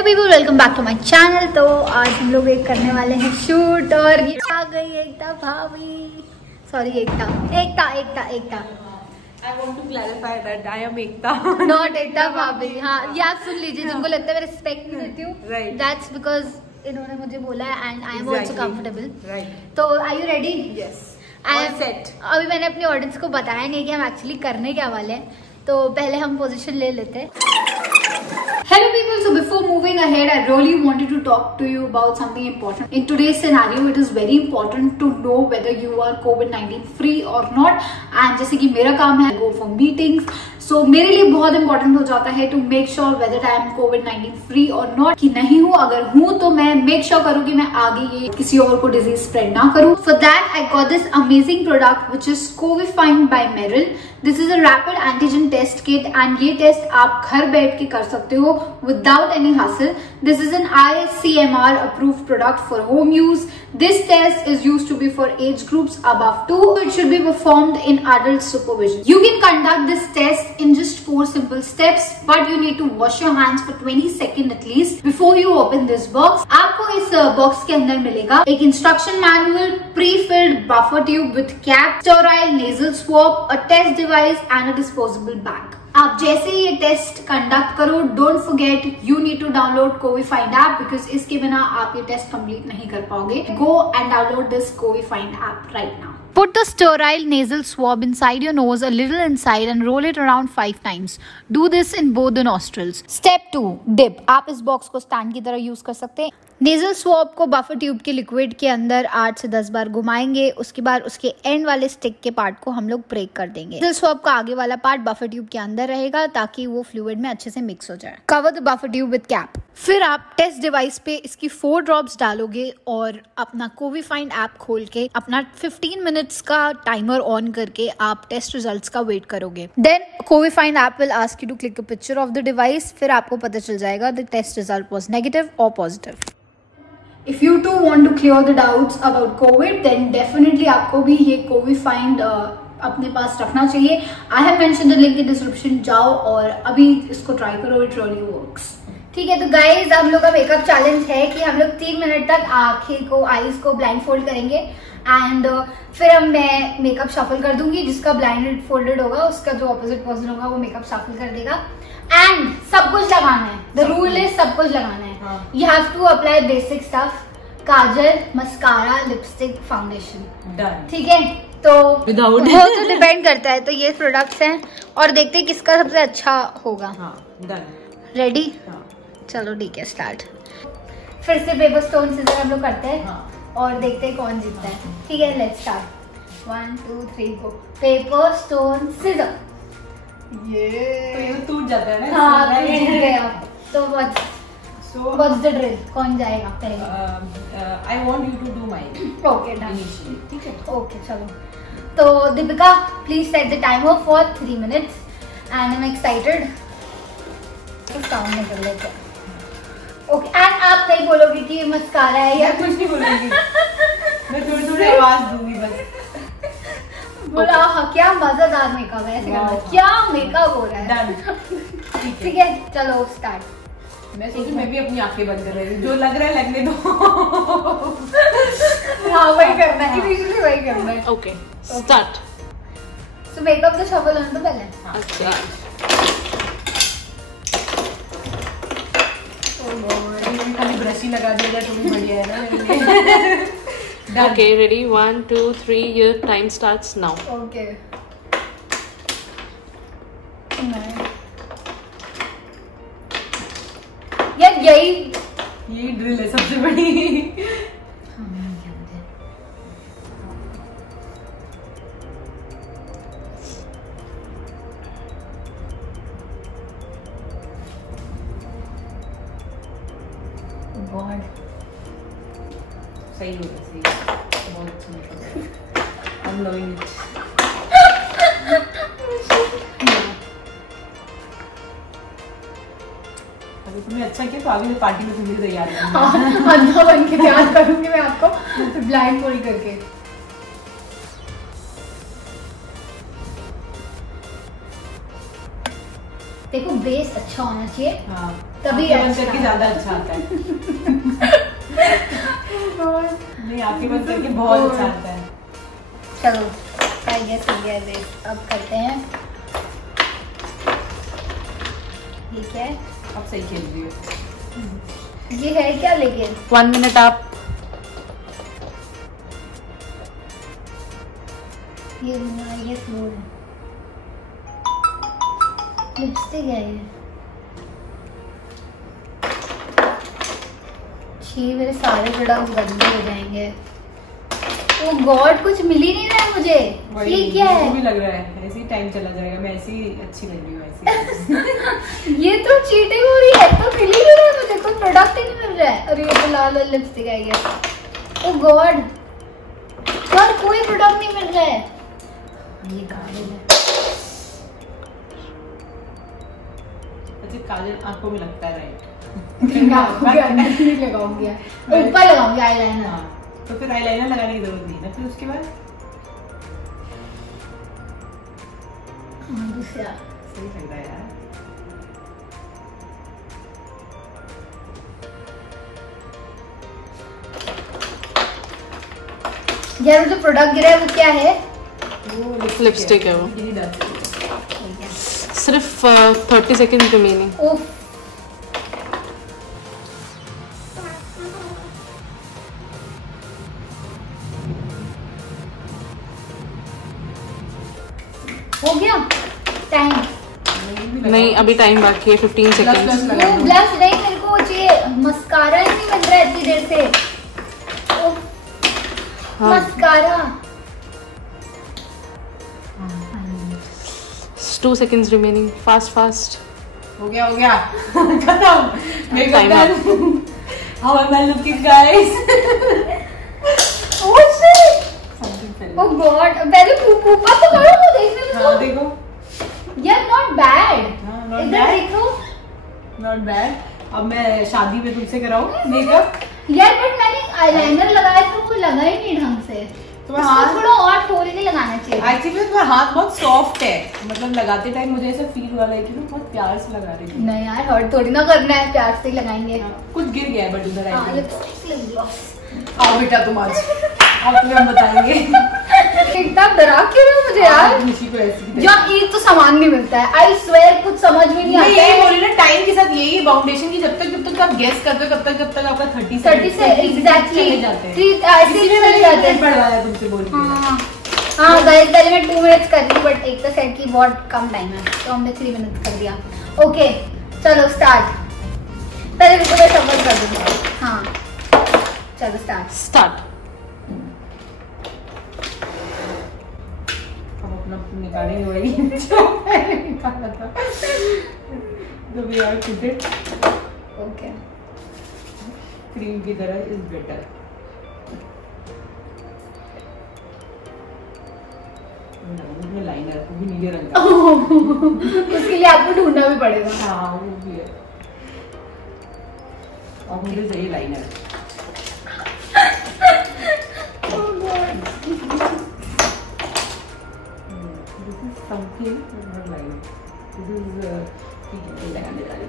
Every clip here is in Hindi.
Hello people, welcome back to my channel. तो आज हम लोग एक करने वाले हैं शूट और ये आ गई एकता भाभी, sorry Ekta. I want to clarify that I am Ekta. Not Ekta bhabhi. हाँ, ये आप सुन लीजिए, जिनको लगता है मैं रिस्पेक्ट नहीं देती हूँ, Right. दैट्स बिकॉज इन्होंने मुझे बोला है and I am also comfortable. Right. तो are you ready? Yes. I All set. अभी मैंने अपनी ऑडियंस को बताया नहीं कि हम एक्चुअली करने क्या वाले हैं, तो पहले हम पोजीशन ले लेते हैं। Hello people, so before moving ahead, I really wanted to talk to you about something important. In today's scenario, it is very important to know whether you are COVID-19 free or not. And जैसे कि मेरा काम है go for meetings, so मेरे लिए बहुत important हो जाता है to make sure whether I am COVID-19 free or not. कि नहीं हूँ, अगर हूँ तो मैं make sure करूँ कि मैं आगे ये किसी और को disease spread ना करूँ. For that, I got this amazing product which is Covifind by Merrell. This is a rapid antigen test kit and ये टेस्ट आप घर बैठ के कर सकते हो without any hassle. This is an ICMR approved product for home use. This test is used to be for age groups above 2. So it should be performed in adult supervision. You can conduct this test in just 4 simple steps, but you need to wash your hands for 20 seconds at least before you open this box. आपको इस बॉक्स के अंदर मिलेगा एक instruction manual, pre-filled buffer tube with cap, sterile nasal swab, a test device and a disposable bag. आप जैसे ही ये टेस्ट कंडक्ट करो, don't forget you need to download CoviFind app, because इसके बिना आप ये टेस्ट कंप्लीट नहीं कर पाओगे. Go and download this CoviFind app right now. Put the sterile nasal swab inside your nose, a little inside, and roll it around 5 times. Do this in both the nostrils. Step 2, dip. आप इस बॉक्स को स्टैंड की तरह यूज कर सकते हैं. नेजल स्वॉब को बफर ट्यूब के लिक्विड के अंदर 8 से 10 बार घुमाएंगे. उसके बाद उसके एंड वाले स्टिक के पार्ट को हम लोग ब्रेक कर देंगे. नेजल स्वॉब का आगे वाला पार्ट बफर ट्यूब के अंदर रहेगा ताकि वो फ्लूइड में अच्छे से मिक्स हो जाए. Cover the buffer tube with cap. फिर आप टेस्ट डिवाइस पे इसकी 4 ड्रॉप्स डालोगे और अपना कोविफाइंड ऐप खोल के अपना 15 मिनट्स का टाइमर ऑन करके आप टेस्ट रिजल्ट्स का वेट करोगे. Then CoviFind app will ask you to click a picture of the device. फिर आपको पता चल जाएगा the test result was negative और positive. If you too want to clear the doubts about COVID, then definitely आपको भी ये Covifind अपने पास रखना चाहिए. I have mentioned the link in description. जाओ और अभी इसको ट्राई करो, it really works. ठीक है, तो गाइज हम लोग का मेकअप चैलेंज है कि हम लोग 3 मिनट तक आंखें को, आईज को ब्लाइंड फोल्ड करेंगे एंड फिर मैं मेकअप शफल कर दूंगी. जिसका ब्लाइंडेड फोल्डेड होगा उसका जो ऑपोजिट पर्सन होगा वो मेकअप शफल कर देगा. एंड सब कुछ लगाना है. द रूल इज सब कुछ लगाना है. You have to apply basic stuff, kajal, mascara, lipstick, foundation. ठीक है, तो Without वो तो डिपेंड करता है. तो ये प्रोडक्ट्स हैं और देखते हैं किसका सबसे अच्छा होगा. रेडी? चलो ठीक है, स्टार्ट. फिर से पेपर स्टोन सीजर हम लोग करते हैं और देखते हैं कौन जीतता है. ठीक है, let's start. 1 2 3 go. Paper stone scissor. ये टूट जाता है ना. हाँ, तो जीत गए आप. तो what's the drill? कौन जाएगा पहले? I want you to do mine. Okay, done. Initially. ठीक है. Okay, चलो. तो Deepika, please set the timer for 3 minutes and I'm excited. तो साउंड नहीं कर लेते. ओके, एंड आप नहीं बोलोगे कि मस्कारा है या कुछ नहीं बोलूंगी. मैं थोड़ी थोड़ी आवाज दूंगी बस. बोला हाँ, क्या मजेदार मेकअप है. ऐसे करना, क्या मेकअप हो रहा है. डन. ठीक है, चलो स्टार्ट. मैं सोचूं मैं भी अपनी आंखें बंद कर रही हूँ. जो लग रहा है लगने दो. हाँ, वही करना है. इनिशियली वही करना है. Okay, start. तो मेकअप तो शफल होने तो पहले. अच्छा. खाली ब्रश ही लगा दिया जाए तो भी बढ़िया है ना. Okay, ready? 1 2 3. Your time starts now. Okay. यार यही ड्रिल है सबसे बड़ी. गॉड, सही हो रहा है. सही बहुत अच्छा. I'm loving it. अगर तुमने अच्छा किया तो आगे मैं पार्टी में तुम्हें तैयार करूंगी. अंधा बन के तैयार करूंगी मैं आपको ब्लाइंड फोल्ड करके. देखो बेस अच्छा होना चाहिए. हाँ. तभी बंद करके ज्यादा अच्छा आता है। नहीं, आपके बंद करके बहुत अच्छा आता है। चलो आई गेस हो गया रेस। अब करते हैं। ये क्या है? अब सही खेल रही हो। ये है क्या लेकिन? 1 minute आप। ये फूल है, लिपस्टिक है ये। छी, मेरे सारे प्रोडक्ट्स गंदे हो जाएंगे। ओ गॉड, कुछ मिल ही नहीं रहा है मुझे। ये क्या है? मुझे भी लग रहा है ऐसे ही टाइम चला जाएगा। मैं ऐसी अच्छी लग रही हूँ ऐसी। ये तो चीटिंग हो रही है, तो मिल ही नहीं रहा है मुझे, कोई प्रोडक्ट ही नहीं मिल रहा है। और ये तो लाल लिपस्टिक है ये। ओ गॉड यार, कोई प्रोडक्ट नहीं मिल रहा है। ये काजल है। अच्छा, काजल आंखों में लगता है, राइट? नहीं लगाऊंगी, ऊपर लगाऊंगी आईलाइनर। हाँ, तो फिर आईलाइनर लगाने की जरूरत नहीं ना। फिर उसके बाद दूसरा सही लग रहा है यार। यार जो प्रोडक्ट गिरा है वो क्या है? वो लिपस्टिक है वो। यही डाल सकते हैं। सिर्फ 30 seconds remaining। उफ, हो गया टाइम? नहीं, अभी टाइम बाकी है 15 seconds। वो ब्लश नहीं, मेरे को चाहिए मस्कारा ही नहीं मिल रहा है इतनी देर से। हाँ। Mascara 2 seconds remaining। Fast fast. हो गया खत्म। Time up। How am I looking, guys? Oh shit, Something fell. Oh God, पहले ऊपर तो करो, वो देखने में हाँ, देखो। यार नॉट बैड। हाँ, not इधर bad। देखो Not bad। अब मैं शादी में तुमसे कराऊं मेकअप? यार, बट मैंने आईलाइनर लगाया तो वो लगा ही नहीं ढंग से। तुम्हें उसको हाथ थोड़ा और खोल के लगाना चाहिए। एक्चुअली तुम्हारा हाथ बहुत सॉफ्ट है। मतलब लगाते टाइम मुझे ऐसा फील हुआ है कि तुम बहुत प्यार से लगा रही थी। नहीं यार, हर्ट थोड़ी ना करना है, प्यार से ही लगाएंगे। हाँ, कुछ गिर गया है बट उधर हाँ, आई। लिपस्टिक लग गया। आओ बेटा तुम आज। अब तुम्हें हम बताएंगे। इतना डरा क्यों रहे हो मुझे यार? खुशी को ऐसी की जहाँ एक तो सामान नहीं मिलता है, आई स्वेयर कुछ समझ में नहीं आता यही है। बोल रही ना, टाइम के साथ यही बाउंडेशन की जब तक आप गेस करते हो जब तक आपका 30 30 से एग्जैक्टली चले जाते हैं। ऐसे ही चले जाते हैं। बढ़वाया तुमसे बोल के। हाँ गाइस, पहले मैं 2 मिनट्स कर रही, बट एक तो सेट की बहुत कम टाइम है तो हमने 3 मिनट्स कर दिया। ओके चलो स्टार्ट। पहले रुको मैं सफल कर दूंगी। हाँ चलो स्टार्ट। हम अपना निकालेंगे वही जो मैंने निकाला था। तो वी आर कुटेड ओके। क्रीम की तरह इज बेटर। लाइनर वो भी नीले रंग का। उसके लिए आपको ढूंढना भी पड़ेगा। हाँ वो भी है। और मुझे चाहिए liner. This is something not liner. This is ठीक है, ये लगाने जा रही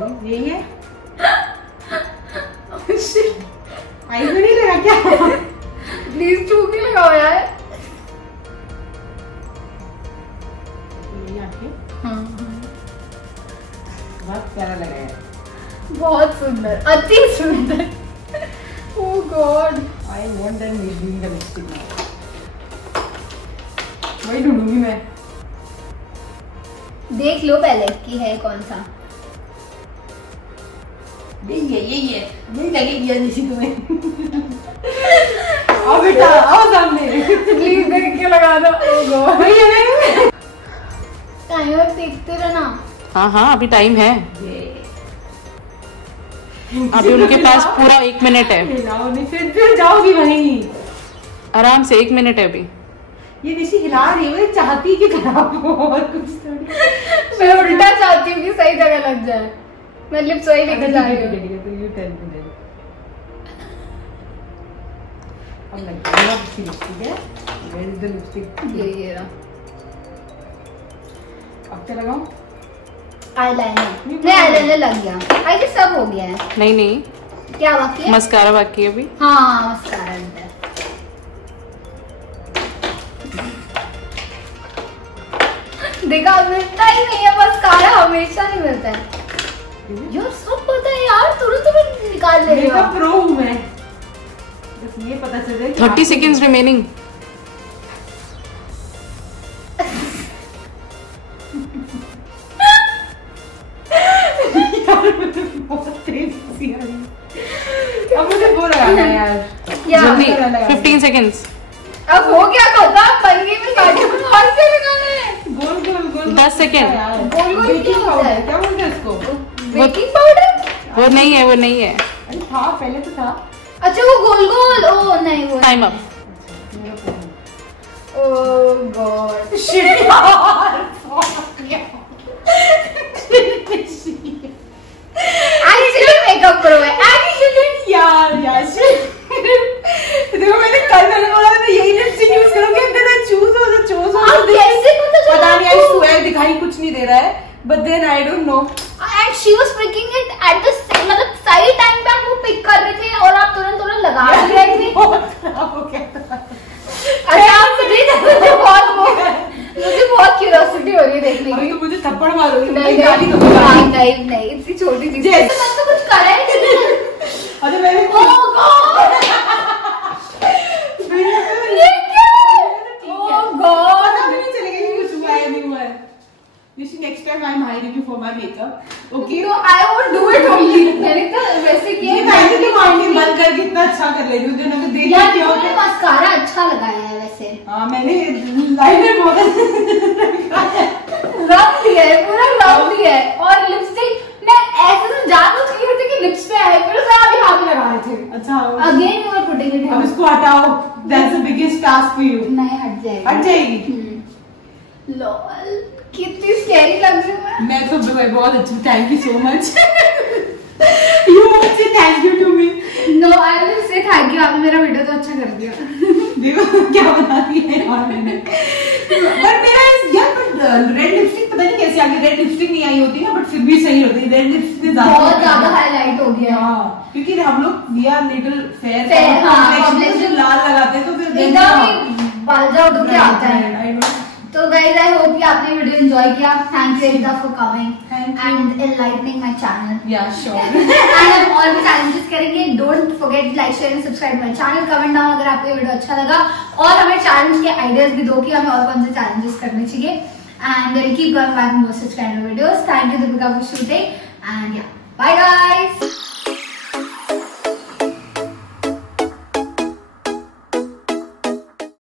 हूँ। यही है। आई तो नहीं लगा क्या? प्लीज चूक नहीं लगाओ यार। ये आंखें हाँ, बहुत प्यारा लगा है। बहुत सुंदर, अति सुंदर। Oh God, I want that Maybelline का लिपस्टिक ना। वही ढूंढूंगी मैं। देख लो पहले कि है कौन सा। यही है नहीं लगेगी जैसी तुम्हें। आओ बेटा आओ सामने। प्लीज देख के लगा दो। ओह गॉड, वही है ना? टाइमर देखते रहना। हाँ अभी टाइम है। ये अभी उनके पास पूरा 1 minute है। हिलाओ नहीं, फिर जाओगी वहीं। आराम से 1 minute है अभी। ये ऋषि हिला रही है, वो चाहती कि खराब हो और कुछ थोड़ी। मैं उल्टा चाहती हूँ कि सही जगह लग जाए। मैं लिप्स वही लेके जा रही हूँ। तो यू टेल मी देन। अब लग गया लिपस्टिक है। Where is the lipstick? ये रहा। अब क्या लगाऊं? आईलाइनर नहीं, आईलाइनर लग गया। आई थिंक सब हो गया है। नहीं क्या बाकी है? मस्कारा बाकी है अभी। हाँ मस्कारा है। देखा मिलता ही नहीं है मस्कारा, हमेशा नहीं मिलता है यार। सब पता है यार, तुरंत निकाल ले रही हो। प्रो हूं मैं, बस ये पता चल रहा है 30 seconds remaining। बहुत तेजी आ रही। अब मुझे वो लगाना है यार, जल्दी 15 seconds। अब हो गया तो था, पंगे में काटे में और से लगाना है। गोल गोल गोल 10 सेकंड। गोल गोल क्या होता है? क्या बोलते हैं इसको? Baking powder? वो नहीं है, वो नहीं है। अरे था, पहले तो था। अच्छा वो गोल गोल, ओ नहीं वो time up. Oh God shit actually makeup pro है एक्चुअली यार देखो, मैंने कल मैंने बोला था यही लिपस्टिक यूज करूंगी, तेरा चूज हो तो चूज हो। आप कैसे पता नहीं, आई स्वेयर दिखाई कुछ नहीं दे रहा है, but then I don't know. And she was picking it at the मतलब सही टाइम पे आप वो पिक कर रहे थे और आप तुरंत लगा रहे थे। बहुत खराब हो गया। अच्छा आप मुझे बहुत क्यूरियोसिटी हो रही है देखने अभी की। तो मुझे थप्पड़ मारोगी। नहीं इतनी छोटी चीज जैसे मैंने तो कुछ करा ही नहीं। अरे मैंने ओह गॉड ये क्या है? ओह गॉड पता भी नहीं चलेगा कि कुछ हुआ है नहीं हुआ है। You see, next time I'm hiring you for my makeup. Okay? No, I won't do it only. मैंने तो वैसे किया ये मैं तो मार्केटिंग बंद करके इतना अच्छा कर ले रही हूँ, जो ना देख यार क्या तुमने मस्कारा अच्छा लगाया है वैसे। हाँ मैंने लाइनर बहुत रंग दिया है, पूरा रंग दिया है। और लिपस्टिक मैं ऐसे तो जानबूझ के करती कि लिप्स पे है, फिर उसे आप यहाँ पे लगा रहे थे। अच्छा again you are putting it. अब इसको हटाओ, that's the biggest task for you। नहीं हट जाएगी। हट जाएगी। लॉल कितनी स्कैरी लग रही है। मैं तो बहुत अच्छी, thank you so much. You won't say thank you to me। No, I will say thank you। आपने मेरा वीडियो तो अच्छा कर दिया। देखो क्या बना दिया है यार मैंने। पर मेरा यार रेड लिपस्टिक पता नहीं कैसे आ गई। रेड लिपस्टिक नहीं आई होती ना, बट फिर भी सही होती है। रेड लिपस्टिक बहुत ज्यादा हाईलाइट हो गया। हाँ, क्योंकि हम लोग वी आर लिटिल फेयर, लाल लगाते हैं तो फिर एकदम बालजा उड़ के आता है। तो गाइस आई होप कि आपने वीडियो एंजॉय किया। Thank you Ekta for coming and enlightening my channel. या श्योर। एंड हम और भी चैलेंजेस करेंगे। Don't forget like share and subscribe my channel. Comment down अगर आपको ये वीडियो अच्छा लगा, और हमें चैलेंज के आइडियाज भी दो कि हमें और कौन से चैलेंजेस करने चाहिए। And will keep going back more such kind of videos. Thank you Deepika for shooting and या